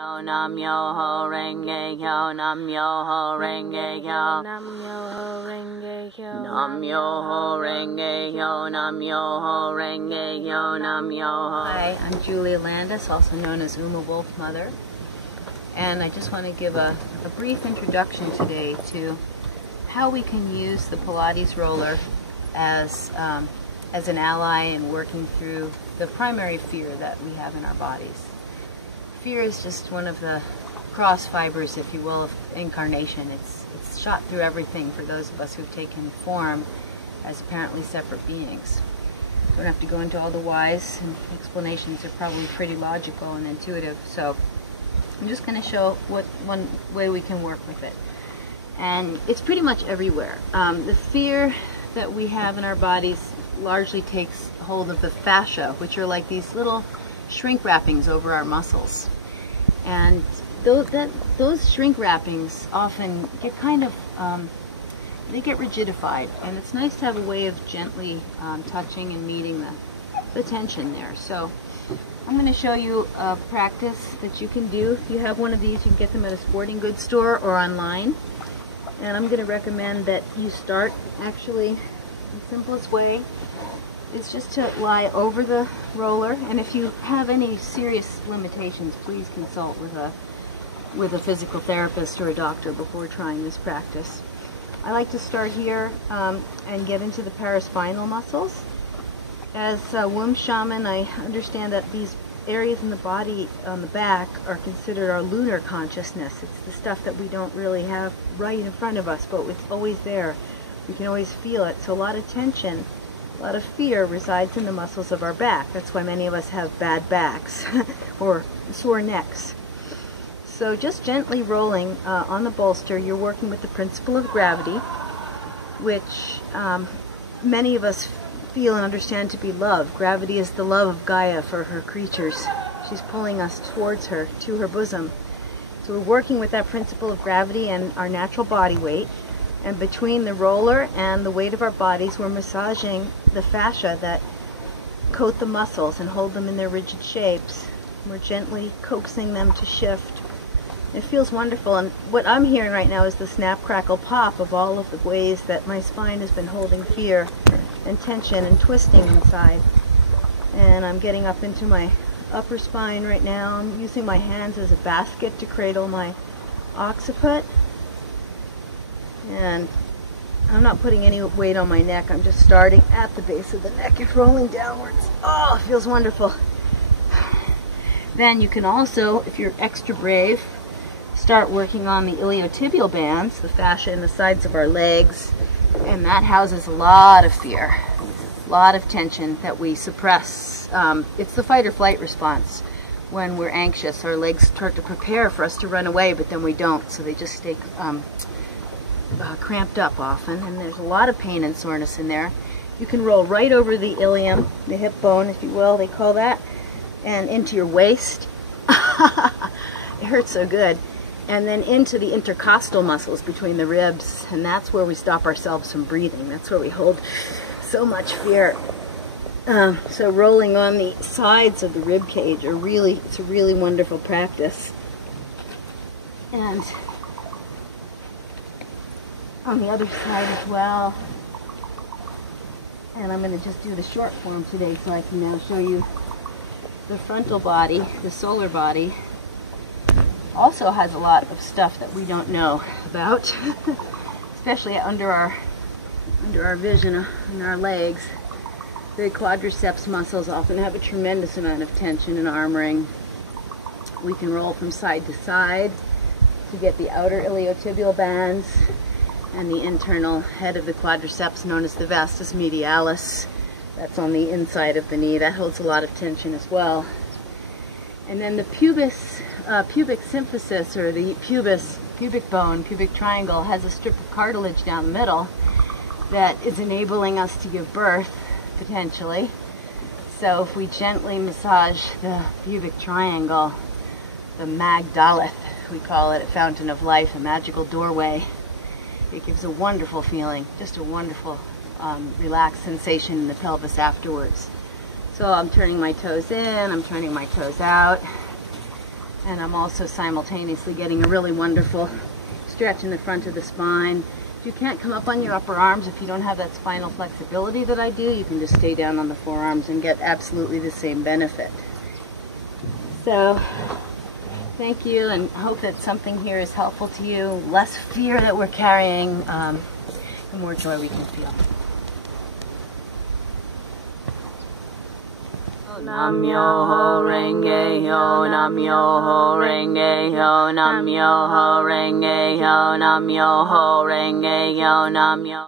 Nam yo ho renge kyo, nam yo ho renge kyo, nam yo ho renge kyo, nam yo ho renge kyo, nam yo ho renge kyo, nam yo ho. Hi, I'm Julia Landis, also known as Wolfmother, and I just want to give a brief introduction today to how we can use the Pilates roller as an ally in working through the primary fear that we have in our bodies. Fear is just one of the cross fibers, if you will, of incarnation. It's shot through everything for those of us who've taken form as apparently separate beings. Don't have to go into all the whys, and explanations are probably pretty logical and intuitive. So I'm just going to show one way we can work with it. And it's pretty much everywhere. The fear that we have in our bodies largely takes hold of the fascia, which are like these little shrink wrappings over our muscles. And those shrink wrappings often get kind of, they get rigidified. And it's nice to have a way of gently touching and meeting the tension there. So I'm going to show you a practice that you can do. If you have one of these, you can get them at a sporting goods store or online. And I'm going to recommend that you start, actually, the simplest way is just to lie over the roller, and if you have any serious limitations, please consult with a physical therapist or a doctor before trying this practice. I like to start here and get into the paraspinal muscles. As a womb shaman, I understand that these areas in the body on the back are considered our lunar consciousness. It's the stuff that we don't really have right in front of us, but it's always there. We can always feel it. So a lot of tension, a lot of fear resides in the muscles of our back. That's why many of us have bad backs or sore necks. So just gently rolling on the bolster, you're working with the principle of gravity, which many of us feel and understand to be love. Gravity is the love of Gaia for her creatures. She's pulling us towards her, to her bosom. So we're working with that principle of gravity and our natural body weight. And between the roller and the weight of our bodies, we're massaging the fascia that coat the muscles and hold them in their rigid shapes. We're gently coaxing them to shift. It feels wonderful, and what I'm hearing right now is the snap, crackle, pop of all of the ways that my spine has been holding fear and tension and twisting inside. And I'm getting up into my upper spine right now. I'm using my hands as a basket to cradle my occiput. And I'm not putting any weight on my neck. I'm just starting at the base of the neck and rolling downwards. Oh, it feels wonderful. Then you can also, if you're extra brave, start working on the iliotibial bands, the fascia in the sides of our legs. And that houses a lot of fear, a lot of tension that we suppress. It's the fight or flight response. When we're anxious, our legs start to prepare for us to run away, but then we don't. So they just stay cramped up often, and there's a lot of pain and soreness in there. You can roll right over the ilium, the hip bone, if you will, they call that, and into your waist. It hurts so good. And then into the intercostal muscles between the ribs, and that's where we stop ourselves from breathing. That's where we hold so much fear. So rolling on the sides of the rib cage it's a really wonderful practice. And on the other side as well. And I'm going to just do the short form today so I can now show you the frontal body. The solar body also has a lot of stuff that we don't know about, especially under our vision in our legs. The quadriceps muscles often have a tremendous amount of tension and armoring. We can roll from side to side to get the outer iliotibial bands and the internal head of the quadriceps, known as the vastus medialis. That's on the inside of the knee. That holds a lot of tension as well. And then the pubic symphysis, or the pubic bone, pubic triangle, has a strip of cartilage down the middle that is enabling us to give birth, potentially. So if we gently massage the pubic triangle, the Magdalith, we call it, a fountain of life, a magical doorway, it gives a wonderful feeling, just a wonderful relaxed sensation in the pelvis afterwards. So I'm turning my toes in, I'm turning my toes out. And I'm also simultaneously getting a really wonderful stretch in the front of the spine. If you can't come up on your upper arms, if you don't have that spinal flexibility that I do, you can just stay down on the forearms and get absolutely the same benefit. So, thank you, and hope that something here is helpful to you. Less fear that we're carrying, the more joy we can feel. Nam Myoho Renge Kyo, Nam Myoho Renge Kyo, Nam Myoho Renge Kyo, Nam Myoho Renge Kyo, Nam Myoho